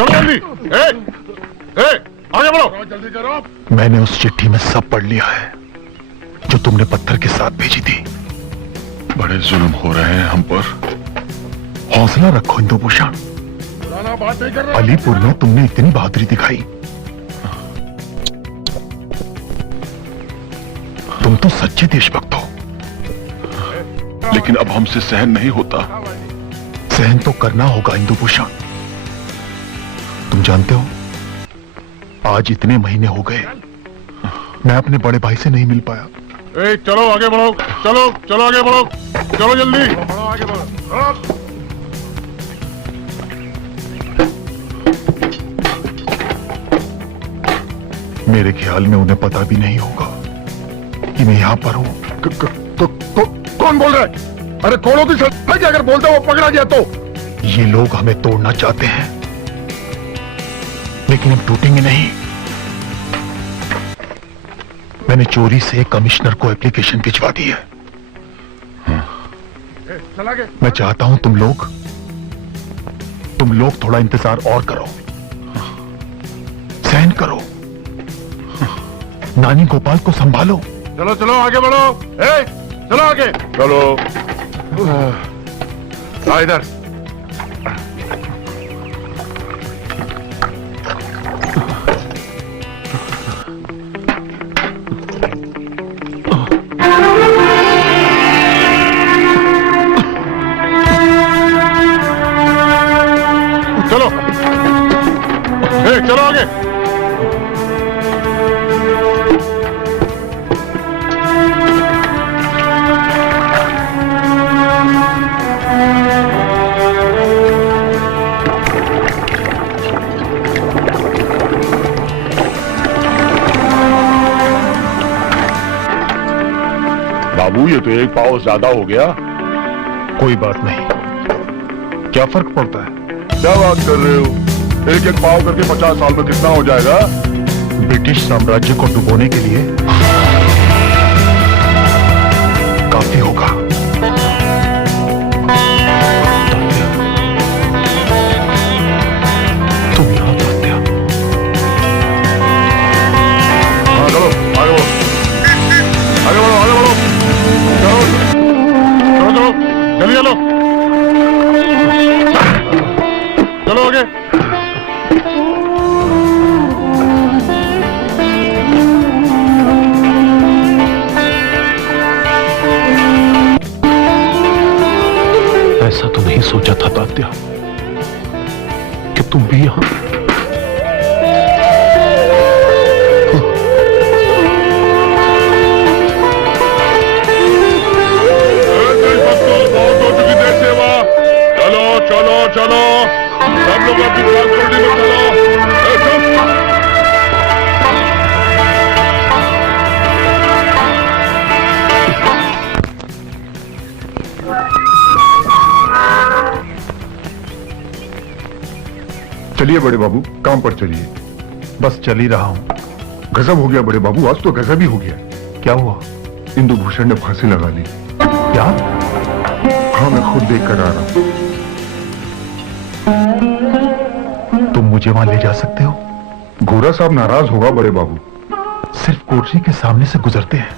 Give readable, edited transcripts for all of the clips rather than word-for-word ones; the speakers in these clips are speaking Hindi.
चलो जल्दी। आगे बढ़ो, जल्दी करो। मैंने उस चिट्ठी में सब पढ़ लिया है जो तुमने पत्थर के साथ भेजी थी। बड़े जुल्म हो रहे हैं हम पर। हौसला रखो इंदुभूषण। बात नहीं कर रहा। अलीपुर में तुमने इतनी बहादुरी दिखाई, तुम तो सच्चे देशभक्त हो। लेकिन अब हमसे सहन नहीं होता। सहन तो करना होगा इंदुभूषण। तुम जानते हो, आज इतने महीने हो गए मैं अपने बड़े भाई से नहीं मिल पाया। चलो आगे बढ़ो, चलो चलो आगे बढ़ो, चलो जल्दी बढ़ो, आगे बढ़ो। मेरे ख्याल में उन्हें पता भी नहीं होगा कि मैं यहां पर हूं। कौन बोल रहा है? अरे खोलो की सर, अगर बोलता वो पकड़ा गया तो। ये लोग हमें तोड़ना चाहते हैं, लेकिन हम टूटेंगे नहीं। मैंने चोरी से कमिश्नर को एप्लीकेशन भिजवा दी है। मैं चाहता हूं तुम लोग थोड़ा इंतजार और करो, सहन करो, नानी गोपाल को संभालो। चलो चलो आगे बढ़ो, चलो आगे चलो। इधर चलो, चलो आगे। बाबू ये तो एक पाव ज्यादा हो गया। कोई बात नहीं, क्या फर्क पड़ता है? क्या बात कर रहे हो? एक एक पाव करके 50 साल में कितना हो जाएगा? ब्रिटिश साम्राज्य को डुबोने के लिए काफी होगा। तुम यहां तात्या। हाँ चलो आगे बढ़ो, आगे बढ़ो, आगे बढ़ो, चलो चलो चलो जल्दी चलो, चलो आगे। ऐसा तो नहीं सोचा था तात्या कि तुम भी यहां। बहुत हो चुकी देश सेवा। चलो चलो चलो, सब लोग अपनी ट्रांसपोर्टिंग में चलो। चलिए बड़े बाबू, काम पर चलिए। बस चल ही रहा हूं। गजब हो गया बड़े बाबू, आज तो गजब ही हो गया। क्या हुआ? इंदुभूषण ने फांसी लगा ली। क्या? हाँ मैं खुद देख कर आ रहा हूं। तुम मुझे वहां ले जा सकते हो? गोरा साहब नाराज होगा बड़े बाबू। सिर्फ कोठरी के सामने से गुजरते हैं,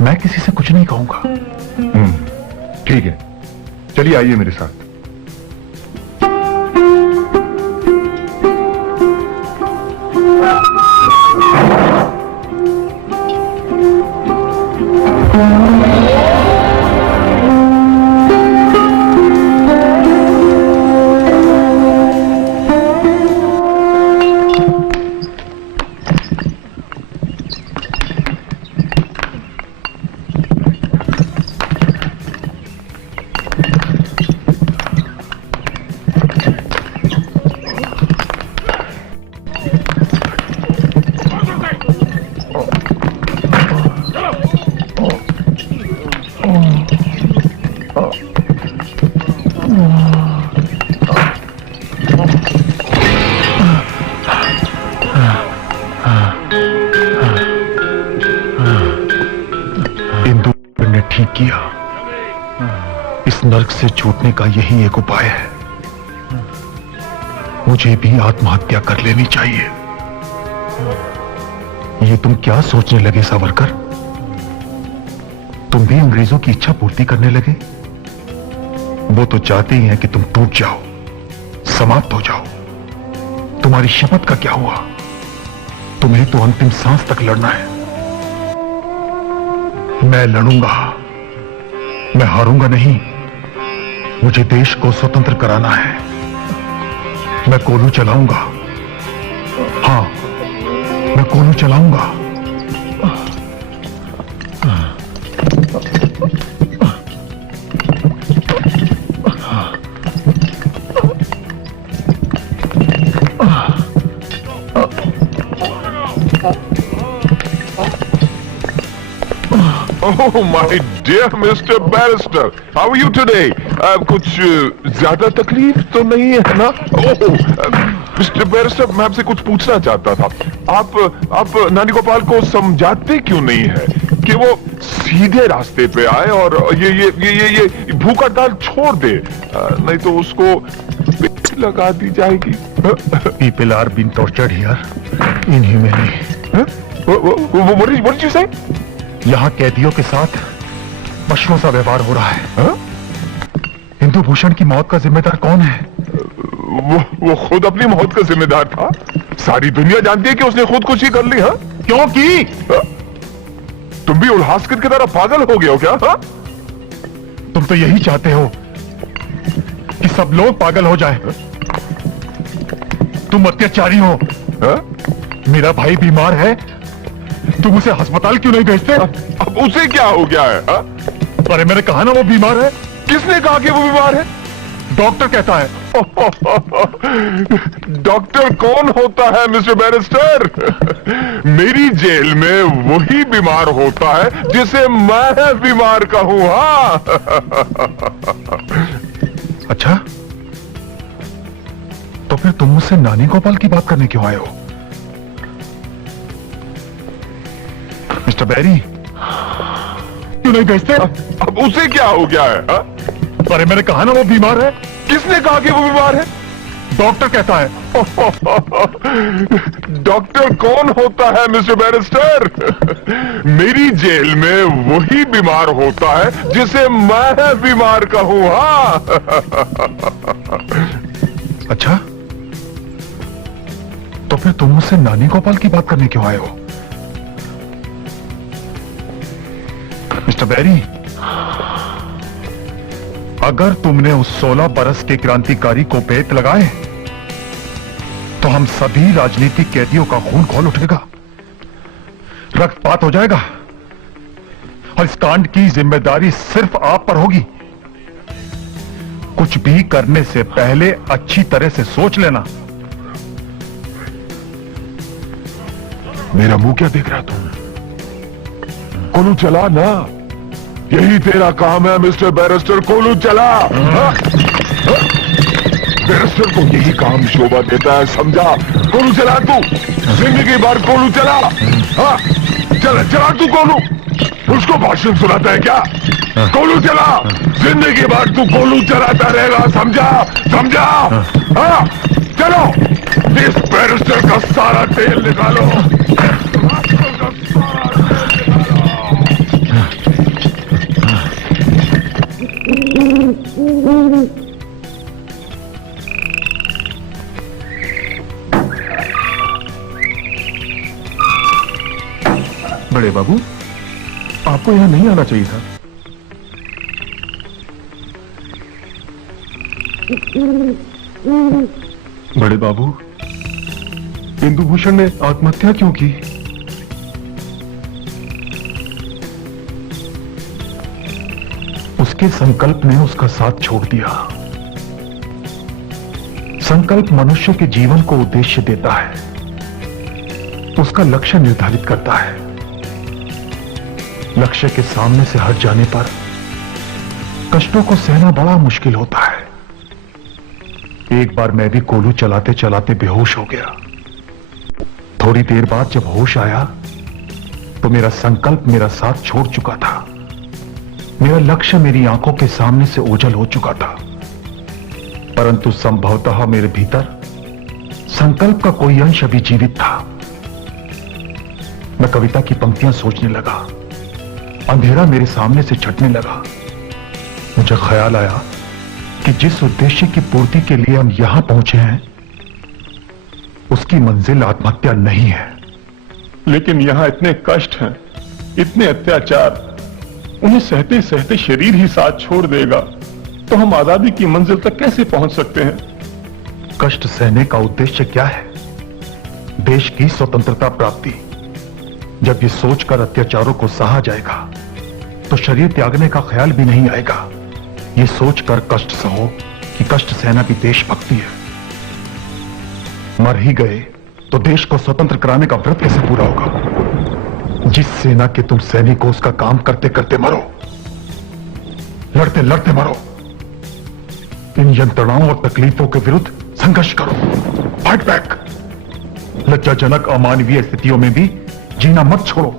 मैं किसी से कुछ नहीं कहूंगा। ठीक है, चलिए आइए मेरे साथ। ठीक किया। इस नर्क से छूटने का यही एक उपाय है। मुझे भी आत्महत्या कर लेनी चाहिए। ये तुम क्या सोचने लगे सावरकर? तुम भी अंग्रेजों की इच्छा पूर्ति करने लगे? वो तो चाहते ही हैं कि तुम टूट जाओ, समाप्त हो जाओ। तुम्हारी शपथ का क्या हुआ? तुम्हें तो अंतिम सांस तक लड़ना है। मैं लड़ूंगा, मैं हारूंगा नहीं। मुझे देश को स्वतंत्र कराना है। मैं कोलू चलाऊंगा। हां, मैं कोलू चलाऊंगा। Oh my dear Mr. Barrister, how are you today? कुछ ज्यादा तकलीफ तो नहीं है ना? मिस्टर बैरिस्टर, मैं आपसे कुछ पूछना चाहता था। आप नानी गोपाल को समझाते क्यों नहीं है कि वो सीधे रास्ते पे आए और ये भूख हड़ताल छोड़ दे, नहीं तो उसको पिच लगा दी जाएगी। People are being tortured here inhumanly. What did you say? यहां कैदियों के साथ पशुओं सा व्यवहार हो रहा है। इंदु भूषण की मौत का जिम्मेदार कौन है? वो खुद अपनी मौत का जिम्मेदार था। सारी दुनिया जानती है कि उसने खुदकुशी कर ली। हाँ, क्यों की? तुम भी उल्हासकर की तरह पागल हो गए हो क्या? हाँ? तुम तो यही चाहते हो कि सब लोग पागल हो जाएं। तुम अत्याचारी हो। हाँ? मेरा भाई बीमार है, तुम उसे अस्पताल क्यों नहीं भेजते? अब उसे क्या हो गया है? हाँ? अरे मैंने कहा ना वो बीमार है। किसने कहा कि वो बीमार है? डॉक्टर कहता है। डॉक्टर कौन होता है मिस्टर बैरिस्टर? मेरी जेल में वही बीमार होता है जिसे मैं बीमार कहूं। हाँ। अच्छा, तो फिर तुम मुझसे नानी गोपाल की बात करने क्यों आए हो? मिस्टर बैरी, क्यों नहीं भेजते? अब उसे क्या हो गया है? हा? अरे मैंने कहा ना वो बीमार है। किसने कहा कि वो बीमार है? डॉक्टर कहता है। डॉक्टर कौन होता है मिस्टर बैरिस्टर? मेरी जेल में वही बीमार होता है जिसे मैं बीमार कहूं। हाँ। अच्छा, तो फिर तुम मुझसे नानी गोपाल की बात करने क्यों आए हो? मिस्टर बैरी, अगर तुमने उस 16 बरस के क्रांतिकारी को बेत लगाए तो हम सभी राजनीतिक कैदियों का खून खौल उठेगा, रक्तपात हो जाएगा और इस कांड की जिम्मेदारी सिर्फ आप पर होगी। कुछ भी करने से पहले अच्छी तरह से सोच लेना। मेरा मुंह क्या देख रहा तुम? कोलू चला ना, यही तेरा काम है मिस्टर बैरिस्टर। कोलू चला। हाँ? बैरिस्टर को यही काम शोभा देता है, समझा? कोलू चला तू, जिंदगी भर कोलू चला। हाँ? चला तू कोलू। उसको भाषण सुनाता है क्या? कोलू चला, जिंदगी भर तू कोलू चलाता रहेगा, समझा? हाँ? चलो, इस बैरिस्टर का सारा तेल निकालो। बड़े बाबू, आपको यहां नहीं आना चाहिए था। बड़े बाबू, इंदु भूषण ने आत्महत्या क्यों की? उसके संकल्प ने उसका साथ छोड़ दिया। संकल्प मनुष्य के जीवन को उद्देश्य देता है, तो उसका लक्ष्य निर्धारित करता है। लक्ष्य के सामने से हट जाने पर कष्टों को सहना बड़ा मुश्किल होता है। एक बार मैं भी कोलू चलाते चलाते बेहोश हो गया। थोड़ी देर बाद जब होश आया तो मेरा संकल्प मेरा साथ छोड़ चुका था। मेरा लक्ष्य मेरी आंखों के सामने से ओझल हो चुका था, परंतु संभवतः मेरे भीतर संकल्प का कोई अंश अभी जीवित था। मैं कविता की पंक्तियां सोचने लगा। अंधेरा मेरे सामने से छटने लगा। मुझे ख्याल आया कि जिस उद्देश्य की पूर्ति के लिए हम यहां पहुंचे हैं, उसकी मंजिल आत्महत्या नहीं है। लेकिन यहां इतने कष्ट हैं, इतने अत्याचार, उन्हें सहते सहते शरीर ही साथ छोड़ देगा, तो हम आजादी की मंजिल तक कैसे पहुंच सकते हैं? कष्ट सहने का उद्देश्य क्या है? देश की स्वतंत्रता प्राप्ति। जब ये सोचकर अत्याचारों को सहा जाएगा तो शरीर त्यागने का ख्याल भी नहीं आएगा। ये सोचकर कष्ट सहो कि कष्ट सहना भी देशभक्ति है। मर ही गए तो देश को स्वतंत्र कराने का व्रत कैसे पूरा होगा? जिस सेना के तुम सैनिक हो उसका काम करते करते मरो, लड़ते लड़ते मरो। इन यंत्रणाओं और तकलीफों के विरुद्ध संघर्ष करो, फाइट बैक। लज्जाजनक अमानवीय स्थितियों में भी जीना मत छोड़ो,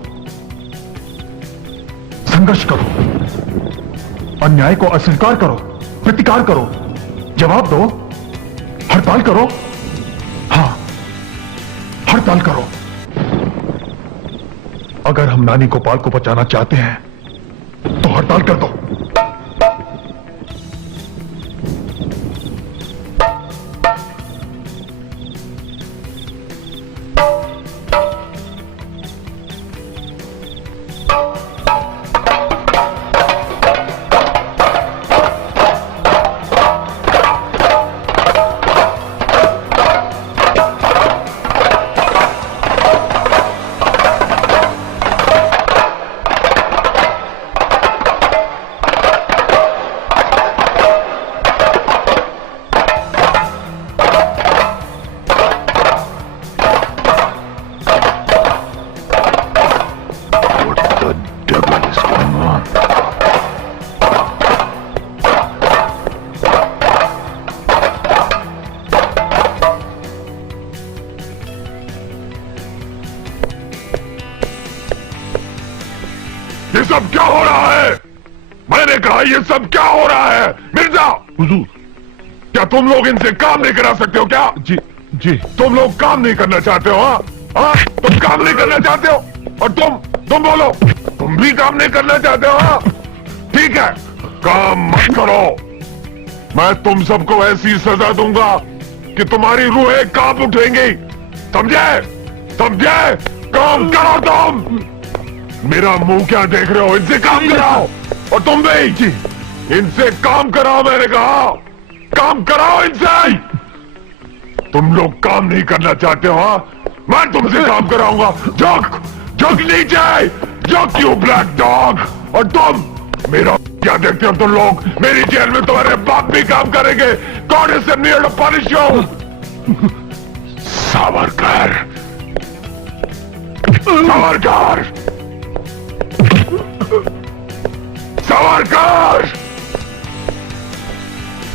संघर्ष करो, अन्याय को अस्वीकार करो, प्रतिकार करो, जवाब दो, हड़ताल करो। हां, हड़ताल करो। अगर हम नानी गोपाल को बचाना चाहते हैं तो हड़ताल कर दो। ये सब क्या हो रहा है? मैंने कहा ये सब क्या हो रहा है? मिर्जा! हुजूर। क्या तुम लोग इनसे काम नहीं करा सकते हो क्या? जी जी। तुम लोग काम नहीं करना चाहते हो? हाँ, तुम काम नहीं करना चाहते हो? और तुम बोलो, तुम भी काम नहीं करना चाहते हो? हाँ? ठीक है, काम मत करो। मैं तुम सबको ऐसी सजा दूंगा कि तुम्हारी रूहें कांप उठेंगी। समझे? समझे? काम करो तुम। मेरा मुंह क्या देख रहे हो? इनसे काम कराओ। और तुम भी जी, इनसे काम कराओ। मैंने कहा काम कराओ इनसे। तुम लोग काम नहीं करना चाहते हो? हाँ? मैं तुमसे काम कराऊंगा। झुक झुक नीचे, झुक यू ब्लैक डॉग। और तुम मेरा क्या देखते हो? तुम लोग मेरी जेल में तुम्हारे बाप भी काम करेंगे। God is near to punish you. Savarkar, Savarkar, Savarkar!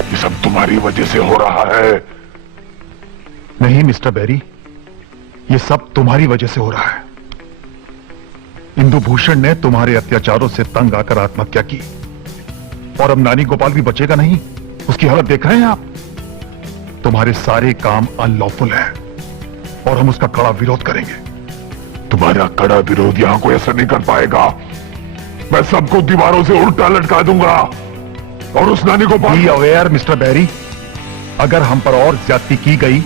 ये सब तुम्हारी वजह से हो रहा है। नहीं मिस्टर बेरी, ये सब तुम्हारी वजह से हो रहा है। इंदुभूषण ने तुम्हारे अत्याचारों से तंग आकर आत्महत्या की और अब नानी गोपाल भी बचेगा नहीं। उसकी हालत देख रहे हैं आप। तुम्हारे सारे काम अनलॉफुल है और हम उसका कड़ा विरोध करेंगे। तुम्हारा कड़ा विरोध यहां कोई असर नहीं कर पाएगा। मैं सबको दीवारों से उल्टा लटका दूंगा और उस नानी को बी अवेयर मिस्टर बेरी, अगर हम पर और ज्यादती की गई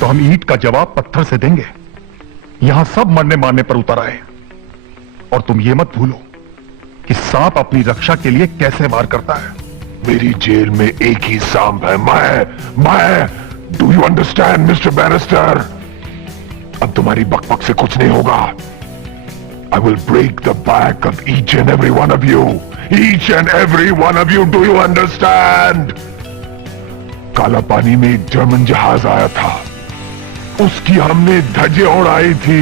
तो हम ईंट का जवाब पत्थर से देंगे। यहां सब मरने मारने पर उतर आए। और तुम ये मत भूलो कि सांप अपनी रक्षा के लिए कैसे वार करता है। मेरी जेल में एक ही सांप है, मैं। Do you understand mister barrister? अब तुम्हारी बकबक से कुछ नहीं होगा। I will break the back of each and every one of you. Each and every one of you. Do you understand? काला पानी में एक जर्मन जहाज आया था, उसकी हमने धज्जियां उड़ाई थी।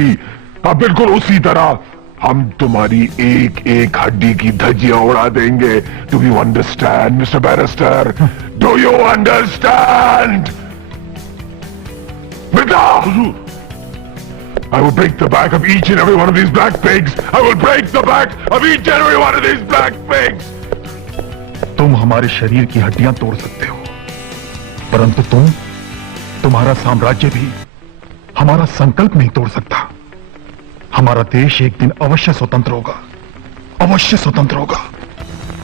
अब बिल्कुल उसी तरह हम तुम्हारी एक एक हड्डी की धज्जियां उड़ा देंगे। Do you understand, Mr. Barrister? Do you understand? बेटा! I will break the back of each and every one of these black pigs. I will break the back of each and every one of these black pigs. तुम हमारे शरीर की हड्डियां तोड़ सकते हो, परंतु तुम्हारा साम्राज्य भी हमारा संकल्प नहीं तोड़ सकता। हमारा देश एक दिन अवश्य स्वतंत्र होगा, अवश्य स्वतंत्र होगा।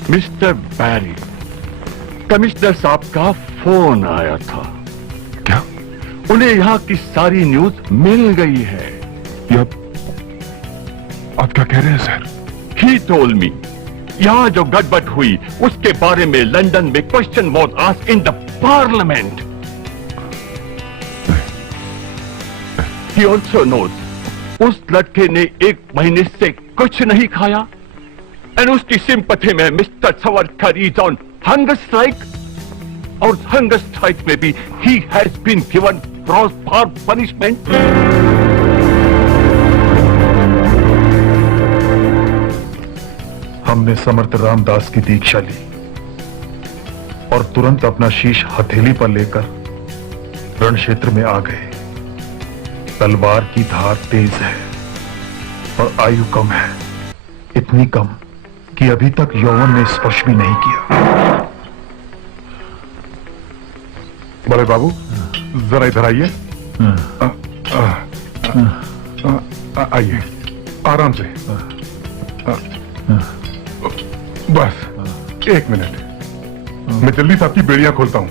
मिस्टर बैरी, कमिश्नर साहब का फोन आया था। क्या? उन्हें यहाँ की सारी न्यूज मिल गई है। ये आप क्या कह रहे हैं सर? ही टोल्ड मी, यहाँ जो गड़बड़ हुई उसके बारे में लंदन में question was asked in the parliament. He also knows उस लड़के ने 1 महीने से कुछ नहीं खाया एंड उसकी सिंपथी में mister Savarkar is on hunger strike, और हंगर स्ट्राइक में भी he has been given for punishment. हमने समर्थ रामदास की दीक्षा ली और तुरंत अपना शीश हथेली पर लेकर रण क्षेत्र में आ गए। तलवार की धार तेज है और आयु कम है, इतनी कम कि अभी तक यौवन ने स्पर्श भी नहीं किया। बड़े बाबू जरा इधर आइए। आइए आराम से। बस 1 मिनट, मैं जल्दी से आपकी बेड़ियां खोलता हूं।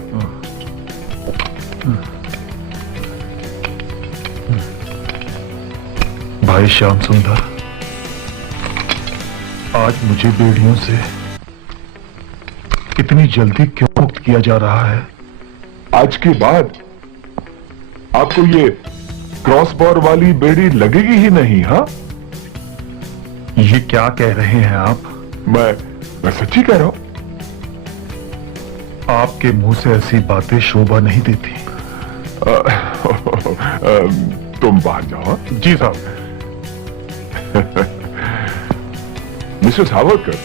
भाई श्याम सुंदर, आज मुझे बेड़ियों से इतनी जल्दी क्यों मुक्त किया जा रहा है? आज के बाद आपको ये क्रॉस बार वाली बेड़ी लगेगी ही नहीं। हाँ, ये क्या कह रहे हैं आप? मैं सच्ची कह रहा हूं। आपके मुंह से ऐसी बातें शोभा नहीं देती। तुम बाहर जाओ। जी साहब। मिस्टर सावरकर,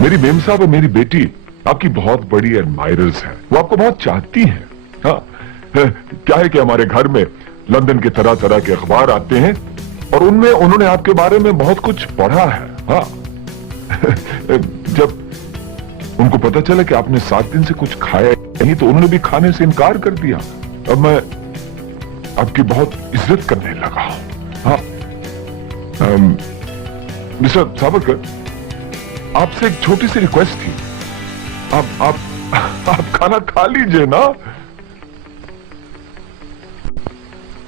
मेरी मेम साहब और मेरी बेटी आपकी बहुत बड़ी एडमायरर्स हैं। वो आपको बहुत चाहती हैं। हाँ, क्या है कि हमारे घर में लंदन के तरह तरह के अखबार आते हैं और उनमें उन्होंने आपके बारे में बहुत कुछ पढ़ा है। हाँ, जब उनको पता चला कि आपने 7 दिन से कुछ खाया नहीं तो उन्होंने भी खाने से इनकार कर दिया। अब मैं आपकी बहुत इज्जत करने लगा हूं। हाँ, मिस्टर सावरकर, आपसे एक छोटी सी रिक्वेस्ट थी। आप खाना खा लीजिए ना।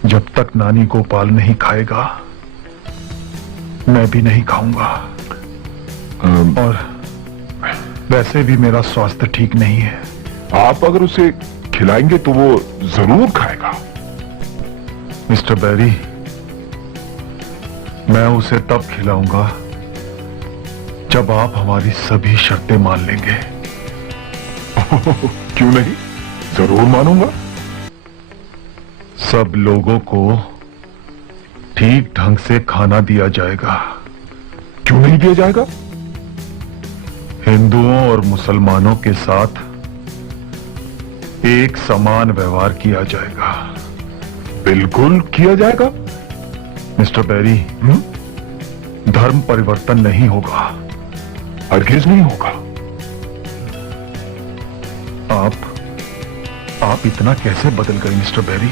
जब तक नानी गोपाल नहीं खाएगा मैं भी नहीं खाऊंगा। और वैसे भी मेरा स्वास्थ्य ठीक नहीं है। आप अगर उसे खिलाएंगे तो वो जरूर खाएगा। मिस्टर बैरी, मैं उसे तब खिलाऊंगा जब आप हमारी सभी शर्तें मान लेंगे। क्यों नहीं, जरूर मानूंगा। सब लोगों को ठीक ढंग से खाना दिया जाएगा। क्यों नहीं दिया जाएगा? हिंदुओं और मुसलमानों के साथ एक समान व्यवहार किया जाएगा। बिल्कुल किया जाएगा। मिस्टर बैरी, धर्म परिवर्तन नहीं होगा, हरगिज नहीं होगा। आप इतना कैसे बदल गए mister Barry?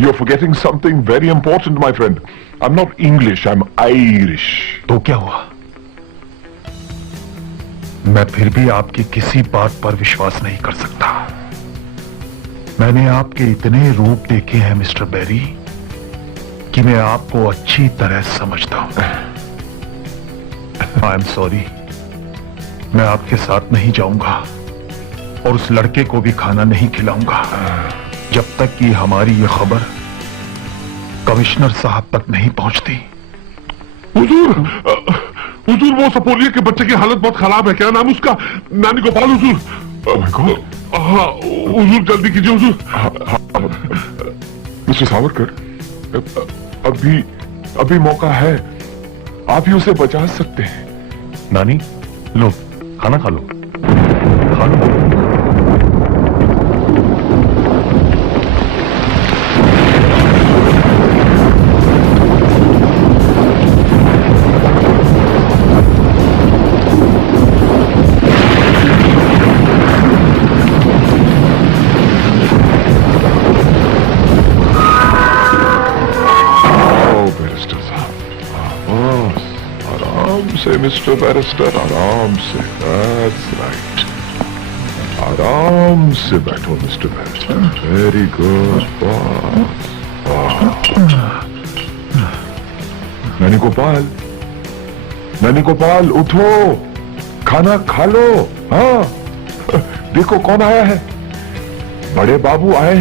You're forgetting something very important, my friend. I'm not English, I'm Irish. तो क्या हुआ? मैं फिर भी आपकी किसी बात पर विश्वास नहीं कर सकता। मैंने आपके इतने रूप देखे हैं मिस्टर बैरी कि मैं आपको अच्छी तरह समझता हूं। आई एम सॉरी, मैं आपके साथ नहीं जाऊंगा और उस लड़के को भी खाना नहीं खिलाऊंगा जब तक कि हमारी यह खबर कमिश्नर साहब तक नहीं पहुंचती। हुजूर, हुजूर वो सपोलिया के बच्चे की हालत बहुत खराब है। क्या नाम उसका? नानी गोपाल हुजूर। हाँ हुजूर, जल्दी कीजिए हुजूर। मिस्टर सावरकर, अभी मौका है, आप ही उसे बचा सकते हैं। नानी, लो खाना खा लो, खा लो। से मिस्टर बैरिस्टर, आराम से। दैट्स राइट, आराम से बैठो mister barrister. Very good. Naini Gopal, Naini Gopal उठो, खाना खा लो। हाँ, देखो कौन आया है, बड़े बाबू आए हैं।